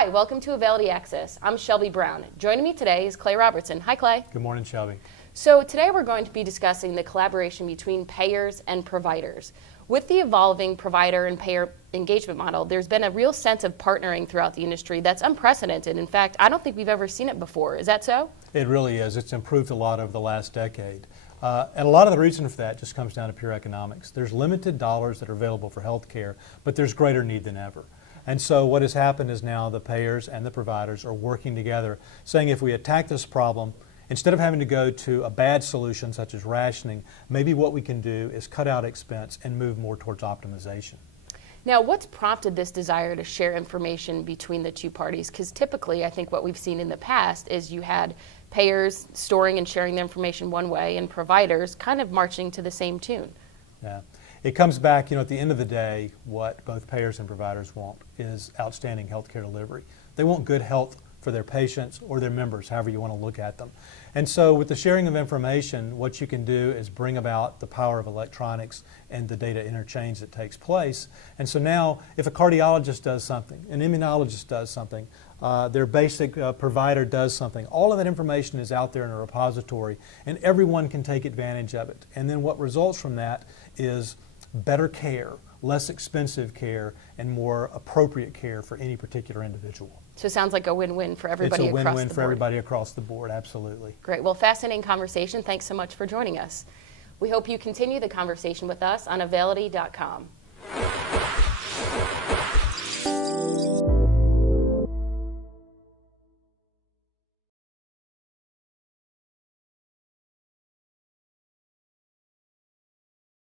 Hi, welcome to Availity Access. I'm Shelby Brown. Joining me today is Clay Robertson. Hi, Clay. Good morning, Shelby. So today we're going to be discussing the collaboration between payers and providers. With the evolving provider and payer engagement model, there's been a real sense of partnering throughout the industry that's unprecedented. In fact, I don't think we've ever seen it before. Is that so? It really is. It's improved a lot over the last decade. And a lot of the reason for that just comes down to pure economics. There's limited dollars that are available for health care, but there's greater need than ever. And so what has happened is now the payers and the providers are working together, saying if we attack this problem, instead of having to go to a bad solution such as rationing, maybe what we can do is cut out expense and move more towards optimization. Now, what's prompted this desire to share information between the two parties? Because typically, I think what we've seen in the past is you had payers storing and sharing their information one way and providers kind of marching to the same tune. Yeah. It comes back, at the end of the day, what both payers and providers want is outstanding health care delivery. They want good health for their patients or their members, however you want to look at them. And so with the sharing of information, what you can do is bring about the power of electronics and the data interchange that takes place. And so now, if a cardiologist does something, an immunologist does something, their basic provider does something, all of that information is out there in a repository, and everyone can take advantage of it. And then what results from that is better care, less expensive care, and more appropriate care for any particular individual. So it sounds like a win-win for everybody across the board. It's a win-win for everybody across the board, absolutely. Great. Well, fascinating conversation. Thanks so much for joining us. We hope you continue the conversation with us on Availity.com.